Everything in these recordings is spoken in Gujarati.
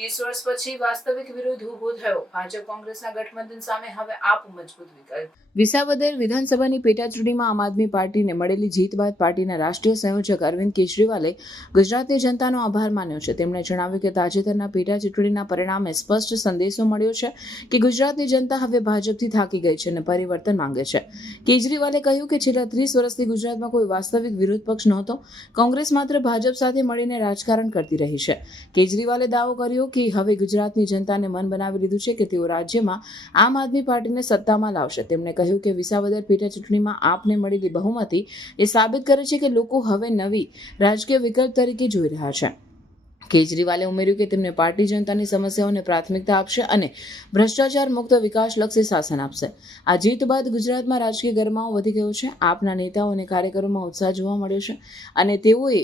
ત્રીસ વર્ષ પછી વાસ્તવિક વિરોધ ઊભો થયો. ભાજપ કોંગ્રેસના ગઠબંધન સામે હવે આપ મજબૂત વિકલ્પ. વિસાવદર વિધાનસભાની પેટા ચૂંટણીમાં આમ આદમી પાર્ટીને મળેલી જીત બાદ પાર્ટીના રાષ્ટ્રીય સંયોજક અરવિંદ કેજરીવાલે ગુજરાતની જનતાનો આભાર માન્યો છે. તેમણે જણાવ્યું કે તાજેતરના પેટા ચૂંટણીના પરિણામે સ્પષ્ટ સંદેશો મળ્યો છે કે ગુજરાતની જનતા હવે ભાજપથી થાકી ગઈ છે અને પરિવર્તન માંગે છે. કેજરીવાલે કહ્યું કે છેલ્લા ત્રીસ વર્ષથી ગુજરાતમાં કોઈ વાસ્તવિક વિરોધ પક્ષ નહોતો. કોંગ્રેસ માત્ર ભાજપ સાથે મળીને રાજકારણ કરતી રહી છે. કેજરીવાલે દાવો કર્યો કે હવે ગુજરાતની જનતાને મન બનાવી લીધું છે કે તેઓ રાજ્યમાં આમ આદમી પાર્ટીને સત્તામાં લાવશે. તેમણે કહ્યું કે વિસાવદર પેટા ચૂંટણીમાં આપને મળેલી બહુમતી એ સાબિત કરે છે કે લોકો હવે નવી રાજકીય વિકલ્પ તરીકે જોઈ રહ્યા છે. કેજરીવાલે ઉમેર્યું કે તેમને પાર્ટી જનતાની સમસ્યાઓને પ્રાથમિકતા આપશે અને ભ્રષ્ટાચાર મુક્ત વિકાસલક્ષી શાસન આપશે. આ જીત બાદ ગુજરાતમાં રાજકીય ગરમાવો વધી ગયો છે. આપના નેતાઓ અને કાર્યકરોમાં ઉત્સાહ જોવા મળ્યો છે અને તેઓએ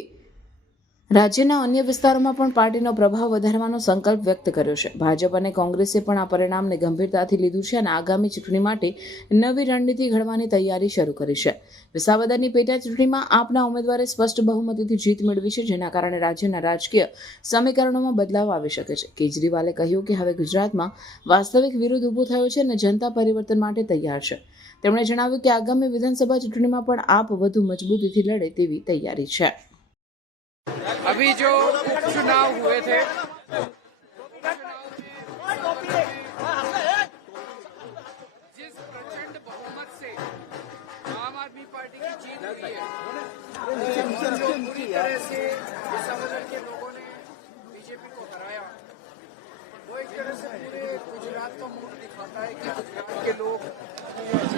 રાજ્યના અન્ય વિસ્તારોમાં પણ પાર્ટીનો પ્રભાવ વધારવાનો સંકલ્પ વ્યક્ત કર્યો છે. ભાજપ અને કોંગ્રેસે પણ આ પરિણામને ગંભીરતાથી લીધું છે અને આગામી ચૂંટણી માટે નવી રણનીતિ ઘડવાની તૈયારી શરૂ કરી છે. વિસાવદરની પેટા ચૂંટણીમાં આપના ઉમેદવારે સ્પષ્ટ બહુમતીથી જીત મેળવી છે, જેના કારણે રાજ્યના રાજકીય સમીકરણોમાં બદલાવ આવી શકે છે. કેજરીવાલે કહ્યું કે હવે ગુજરાતમાં વાસ્તવિક વિરોધ ઊભો થયો છે અને જનતા પરિવર્તન માટે તૈયાર છે. તેમણે જણાવ્યું કે આગામી વિધાનસભા ચૂંટણીમાં પણ આપ વધુ મજબૂતીથી લડે તેવી તૈયારી છે. अभी जो उपचुनाव हुए थे। जिस प्रचंड बहुमत से आम आदमी पार्टी की जीत हुई है जो पूरी तरह से विसावदर के लोगों ने बीजेपी को हराया। वो एक तरह से पूरे गुजरात का मूड दिखाता है कि गुजरात के लोग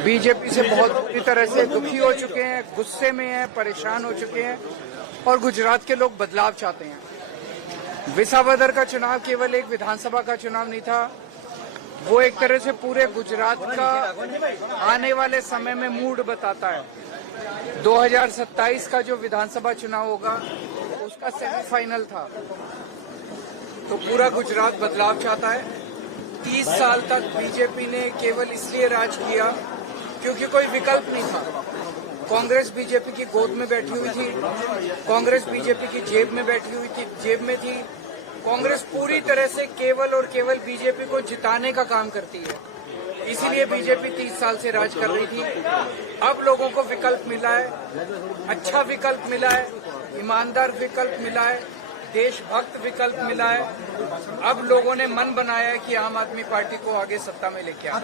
बीजेपी से बहुत बुरी तरह से दुखी हो चुके हैं, गुस्से में हैं, परेशान हो चुके हैं और गुजरात के लोग बदलाव चाहते हैं। विसावदर का चुनाव केवल एक विधानसभा का चुनाव नहीं था, वो एक तरह से पूरे गुजरात का आने वाले समय में मूड बताता है। 2027 का जो विधानसभा चुनाव होगा, उसका सेमीफाइनल था। तो पूरा गुजरात बदलाव चाहता है। 30 साल तक बीजेपी ने केवल इसलिए राज किया क्योंकि कोई विकल्प नहीं था। कांग्रेस बीजेपी की गोद में बैठी हुई थी, कांग्रेस बीजेपी की जेब में बैठी हुई थी, जेब में थी। कांग्रेस पूरी तरह से केवल और केवल बीजेपी को जिताने का काम करती है। इसीलिए बीजेपी तीस साल से राज कर रही थी। अब लोगों को विकल्प मिला है अच्छा विकल्प मिला है, ईमानदार विकल्प मिला है, देशभक्त विकल्प मिला है। अब लोगों ने मन बनाया है कि आम आदमी पार्टी को आगे सत्ता में लेके आए